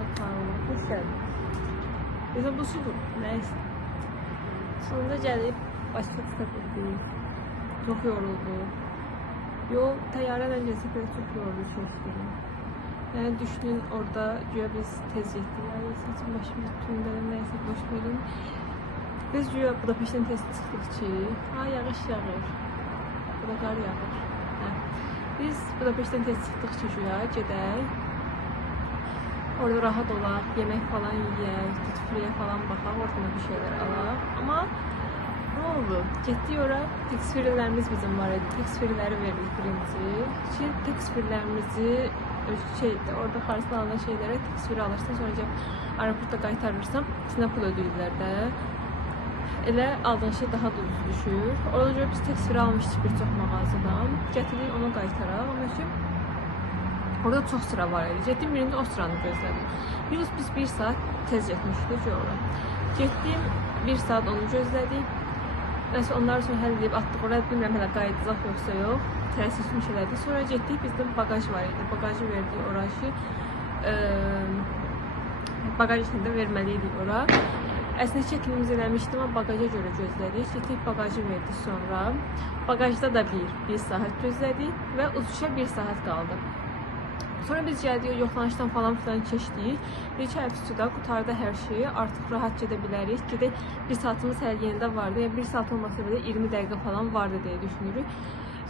bakalım. Hoş geldin. Mesela bu sudur. Neyse. Sonunda gelip başka kitap ettik. Çok yoruldu. Yol təyyarədən gəlsə belə çox yoruldu çəkdim. Yəni düşünün orada güya biz tez getdik. Yəni saçım başımı tündədən nəysə boş verin. Biz güya Budapeştdən tez çıxdıq ki, yağış yağır. Burada qar yağır. Biz Budapeştdən tez çıxdıq ki, güya gedək. Orada rahat olaq, yemək falan yiyək, tutupriyə falan baxaq, oradan bir şeyler alaq. Amma ne oldu? Getdik ora, teksfirlərimiz bizim var idi. Teksfirləri verdik birinci. Teksfirlərimizi orada xaricdən alınan şeylərə teksfiri alırsan, sonra aeroportda qaytarırsan, içinə pul ödəyirlər də. Elə aldığın şey daha da ucuz düşür. Ona görə biz teksfiri almışdık bir çox mağazadan. Gətirdik onu qaytaraq. Amma ki, orada çox sıra var idi. Getdim birinci o sıranı gözlədim. Biz 1 saat tez getmişdik ora. Getdim 1 saat onu gözlədik. Nəysə onları sonra həll edib atdıq oraya, bilmirəm hələ qayıdacaq yoxsa yox. Tələsiz şeylərdi. Sonra getdik, bizdə bagaj var idi. Bagajı verdik ora ki, bagaj içində verməliydik ora. Əslində çəkilimiz eləmişdim, amma bagaja görə gözlədik. Getdik, bagajı verdik sonra. Bagajda da 1 saat gözlədik və uçuşa 1 saat qaldı. Sonra biz gəldik, yoxlanışdan falan filan keçdik. Bir çərpüsüdə qutarda hər şeyi artıq rahat gedə bilərik. Gedək 1 saatımız hər yerində vardı. Yəni 1 saat olmasa belə 20 dəqiqə falan vardı deyə düşünürük.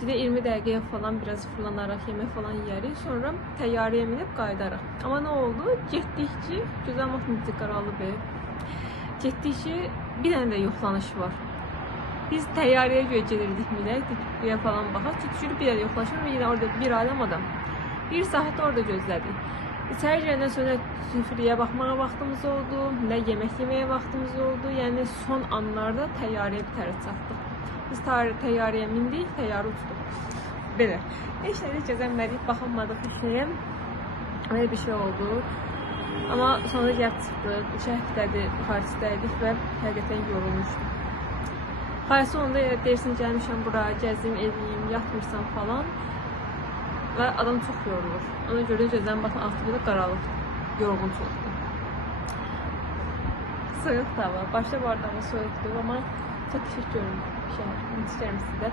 Gedək 20 dəqiqəyə falan biraz fırlanaraq, yemək falan yeyərik. Sonra təyyarəyə minib qayıdarıq. Amma nə oldu? Getdik ki, gözəl matematik qaralı bir. Getdik ki, bir dənə də yoxlanış var. Biz təyyarəyə görə gedirdik minək, deyə falan baxaq. Düşürük bir dənə yoxlanış var və yenə orada bir aləm adam. 1 saat orada gözlədik. İçəri girəndən sonra süfrəyə baxmağa vaxtımız oldu, nə yemək yeməyə vaxtımız oldu. Yəni son anlarda təyyarəyə bir tərəf çatdıq. Biz təyyarəyə mindik, təyyarə uçduq. Belə. Heç nədə gəzənmədik, baxanmadıq bir şeyə. Belə bir şey oldu. Amma sonra gəlib çıxdıq. 2 həftədir xaricdəydik və həqiqətən yorulmuşduq. Xaricdə onda deyirsin gəlmişəm bura, gəzim, edeyim, yatmışsam falan. Və adam çox yorulur. Ona görə gözlərin baxın altı belə qaralıq, yorğunçuluqdur. Soyuq da var. Başda bu arada soyuqdur, amma çok küçük görünür şəhər. Bunu istəyirəm sizdə.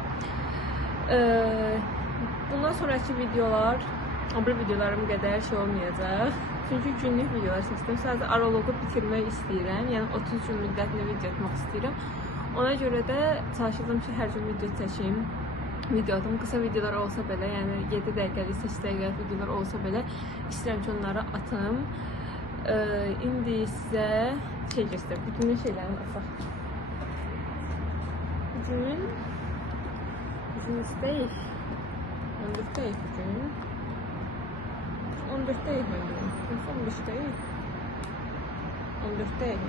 Bundan sonraki videolar, o bir videolarım qədər şey olmayacaq. Çünki günlük videolar seçdim. Sadəcə aralogu bitirmək istəyirəm. Yəni 30 gün müddətində video etmək istəyirəm. Ona görə də çalışacağım ki, hər gün video çəkeyim. Videolarım qısa videolar olsa belə, yəni 7 dəqiqəlik, 8 dəqiqəlik videolar olsa belə istəyirəm ki, onları atım. İndi sizə şey göstərəm, bugünün şeylərini ataq. Bugün istəyik. 14'deyik bugün. 14'deyik bugün. 15'deyik. 14'deyik.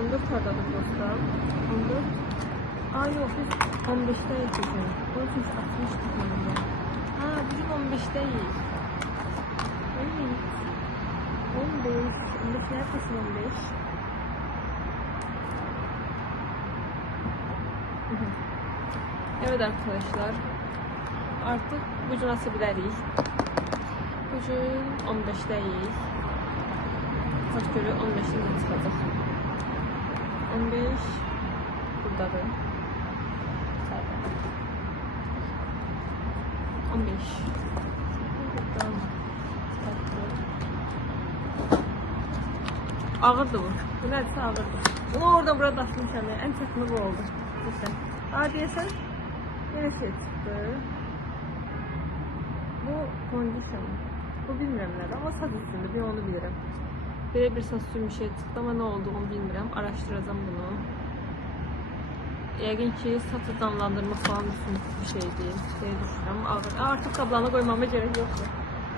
14 hardadır dostlar? 14. Yok, biz 15'deyiz bugün. Bunu biz atmıştık önce. Bugün 15'deyiz. Evet. 15. 15 neredesin 15? Evet arkadaşlar. Artık bugün asabiliriz. Bugün 15'deyiz. Saç görü 15'den çıkacak. 15 buradadır. 15. Buradan ağırdır bu. Bu nədirsə ağırdır. Bunu oradan burada daşımışam. En çətinli bu oldu. Deyəsən yenə şey çıxdı. Bu condition. Bu bilmirəm nədir, amma saç üstündə. Bir onu bilirəm. Belə bir saç üstü bir şey çıxdı, amma nə olduğunu bilmirəm. Araşdıracağım bunu. Yəqin ki, saçı canlandırmaq falan üçün bir şey deyil. Şey düşünürəm. Artıq qablana qoymama gerək yoxdur.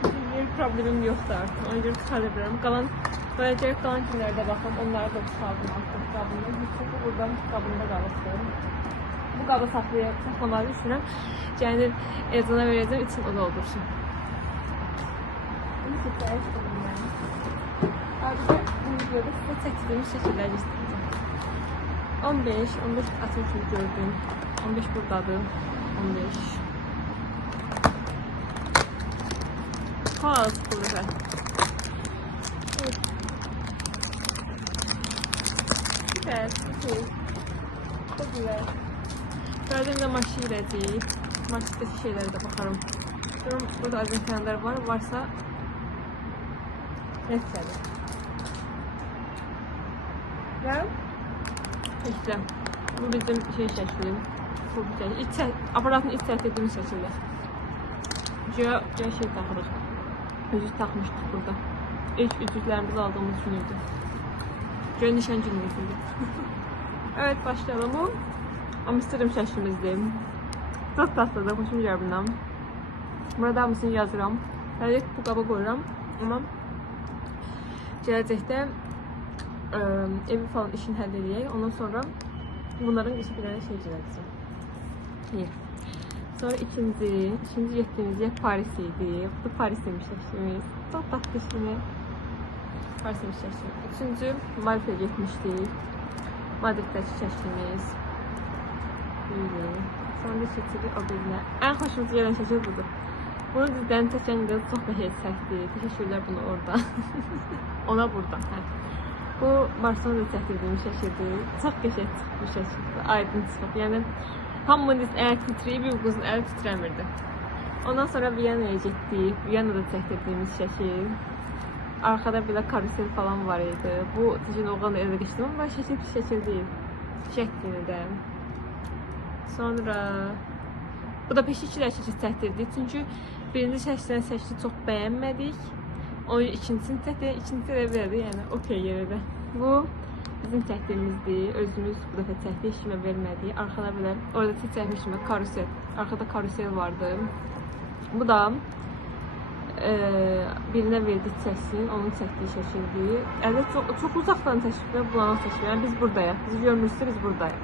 Bir problemim yoxdur artıq. Ona görə çıxarabilirim. Böyle gerek qalan günlərdə baxım. Onları da çıxardım artıq qabında. Çünki buradan qabında qalıbdır. Bu qabı saxlamaları düşünürəm. Yəni Elcana verəcəm, için o da olursun. Bunu sifariş edim yəni. Ayrıca bu videoda sizə çəkdiyimiz şəkillər göstərəcəm. 15 atmışım gördüm. 15 buradadır. 15. Kaos burada. Süper. Çok güzel. Birazdan da maçı gireceğiz. Maçtaki şeylere de bakarım. Diyorum burada ayrıntılar var. Varsa neyse. Ve işte bu bizim şey şekli. Bu güzel. Aparatın iç səhv şekilde. Güya şey takılır. Yüzük takmıştık burada. İlk yüzüklerimizi aldığımız günüydü. Güya nişan günümüzdü. Evet, başlayalım. O Amsterdam şəklimizdir. Çok tatlıdır, hoşuma gəlir bundan. Burada hamısını yazıram. Sadəcə bu qaba qoyuram. Amma gələcəkdə evi falan işini həll edək. Ondan sonra bunların işi bir dənə şey gələcək. Sonra ikinci getdiyimiz yer Paris idi. Bu Paris'miş şəklimiz. Çok tatlı şimdi. Paris'miş şəklimiz. Üçüncü Malta'ya getmişdik. Madrid'dəki şəklimiz. Sonra keçirik o birinə. Ən xoşumuza gələn şəkil budur. Bunu dizdən çəkən qız çox da heç çəkdi. Təşəkkürlər bunu orada. Ona buradan. Hə. Bu Barcelona'da çəkdirdiyim şəkildir. Çox qəşəng çıxdı bu şəkildə. Aydın çıxıb. Yəni hamımız əl titrəyib, bir qızın əli titrəmirdi. Ondan sonra Viyana'ya getdik. Viyana'da çəkdirdiyimiz şəkil. Arkada belə karusel falan var idi. Bu Tijin oğlanla evdə geçdim ama şəkil pis şəkil deyil. Şəklini də. Sonra bu da peşikçilər şəkil çəkdirdik. Çünki birinci şəkli çox bəyənmədik. Onun ikincisini çəkdik. İkincisi də belədir. Yəni okey yerdə. Bu bizim çəkdiyimizdir. Özümüz bu dəfə çəkdik. İşimə vermədik. Arkada belə orada çəkmişdim karusel. Arkada karusel vardı. Bu da birine verdik çəksin, onun çəkdiyi şəkildir. Evet, çok uzaqdan çəkib və bulanaq çəkib. Yəni biz buradayıq. Bizi görmürsünüz, biz buradayıq.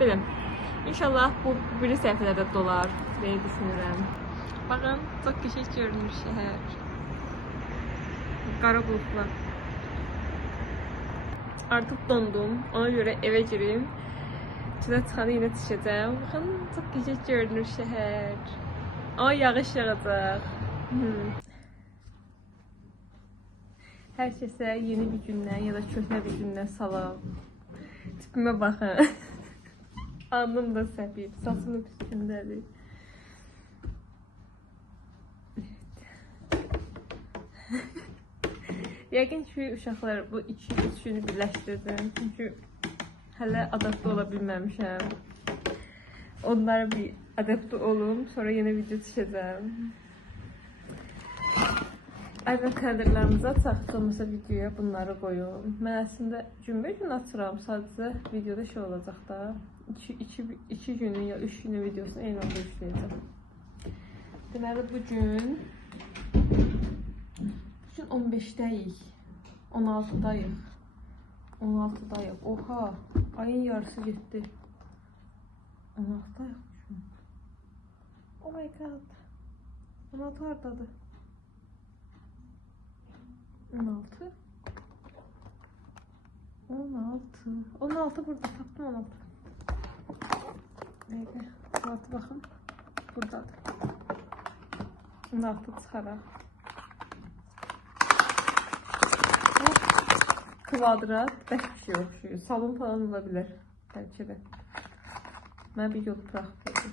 Belə. İnşallah bu biri səhifələrdə dolar deyə düşünürəm. Baxın, çox qəşəng görünür şəhər. Qara buludlar. Artıq dondum. Ona görə evə girim. Çölə çıxanı yenə düşəcəm. Baxın, çox qəşəng görünür şəhər. Ama yağış yağacaq. Hər kəsə yeni bir gündən ya da köhnə bir gündən salam. Tipimə baxın. Alnım da səpib, saçım da üstündədir. Yəqin ki, uşaqlar bu iki üçünü birləşdirdim. Çünki hələ adaptə ola bilməmişəm. Onlara bir adaptə olum, sonra yeni video çəkəcəm. Ayva kadrlarımıza çaxdığımızda videoya bunları qoyun. Mən əslində gün açıram, sadəcə videoda şey olacaq da. 2 günün ya 3 günün videosunu eyni anda yükləyəcəm. Deməli bugün 15'dəyik. 16'dayıq. 16'dayıq. Oha, ayın yarısı getdi. 16'dayıq. Oh my god. 16 hardadır? 16 burada, tapdım 16. Neydi? 16 bakın. Buradadır. 16 çıxaraq. Kvadrat, bəş bir şey oxşuyur. Salon falan olabilir. Bəlkə də. Mən bir yolu bıraxdım.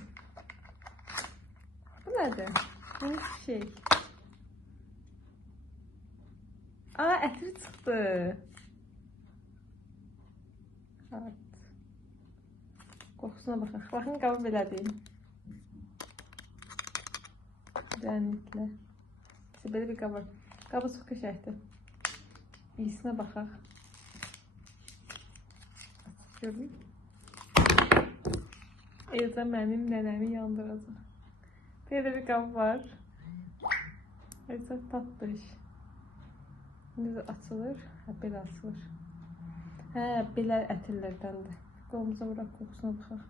Bu nədir? Bu bir şey. Aa, ətir çıxdı. Evet. Qoxusuna baxaq. Baxın, qabı belədir. Dənliklə. Belə bir qabı. Qabı çox qəşəngdir. İyisinə baxaq. Görün. Elza mənim nənəmi yandıracaq. Belə bir qab var. Elza tatlış. Necə açılır? Hə, belə açılır. Hə, belə ətirlərdəndir. Qolumuza vuraq, qoxusuna baxaq.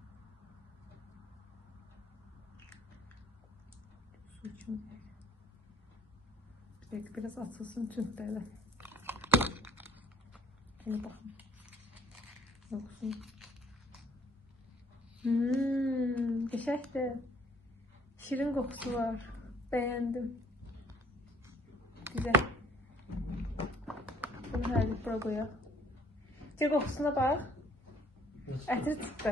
Su üçün. Bir dəqiqə, biraz açılsın tüntələ. Şuna baxın. Qoxusun. Qəşəngdir. Şirin qoxusu var. Bəyəndim. Güzel. Bunu hərlik bura qoyaq. Bir qoxusuna bax. Ətri çıxdı.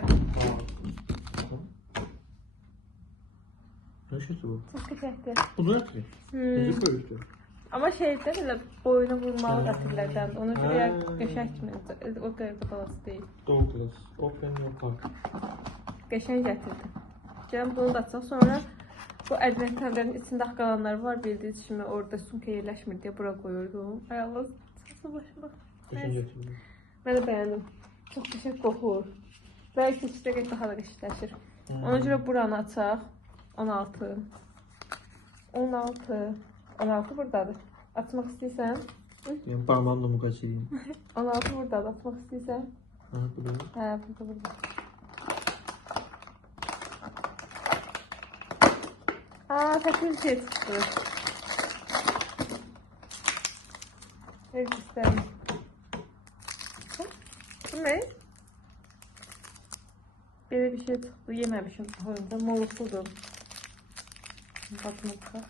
Ne şey bu? Çox qəşəngdir. Bu da ətri. Necə koyuyorsun? Amma şeydə belə boyuna vurmalı ətirlərdən. Ona görə qəşəng kimi. O qədər də balası deyil. Douglas. Open your park. Qəşəng gətirdi. Gəlin bunu da açaq. Sonra bu ədventlərlərin içində qalanları var. Bildiyiniz kimi orada sumka yerləşmir deyə bura qoyurdum. Ay Allah, saçma başıma. Qəşəng gətirdim. Mən də bəyəndim. Çox qəşəng qoxur. Və içdə daha da qəşəngləşir. Ona görə buranı açaq. 16. 16 buradadır. Açmaq istəyirsən? Yani parmağımla mı kaçırayım? 16 buradadır. Açmaq istəyirsən? Ha, burada. Hə, burada. Fərqli bir şey çıxdı. Ver istəyim. Bu ne? Belə bir şey çıxdı. Yeməmişim. Horunda molukludur. Bakın bakalım.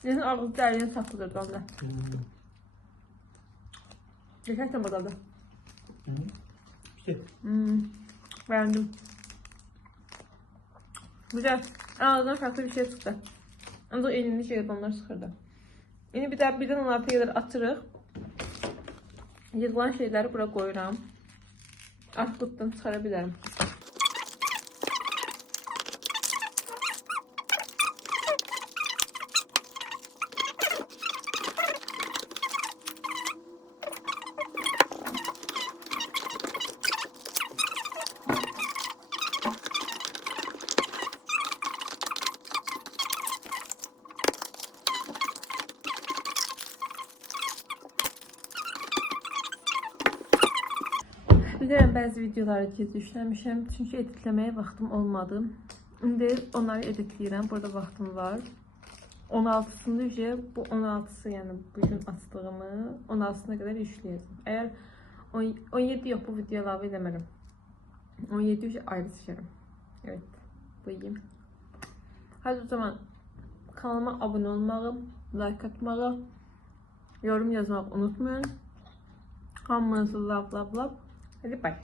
Sizin ağzı dərin saxlıdır valla. Gerçekten buradadır. İşte. Beğendim. Güzel. Ağzından farklı bir şey çıktı. Ancaq elini şey onlar sıxırdı. İndi birdən onları pedar atırıq. Yığılan şeyləri bura qoyuram. Artıq qutdan çıxara bilərəm. Bilirəm, bəzi videoları gec işləmişəm, çünki editləməyə vaxtım olmadı. İndi onları editləyirəm, burada vaxtım var. 16-sında bu 16-sı, yəni bugün açdığımı 16-sına qədər işləyəcəm. Əgər 17 yox, bu video əlavə eləmərəm. 17 ayrı çəkərəm. Evet, buyum. Hadi o zaman kanalıma abunə olmağı, like atmağı, yorum yazmağı unutmayın. Hamınızı love. Hadi bye.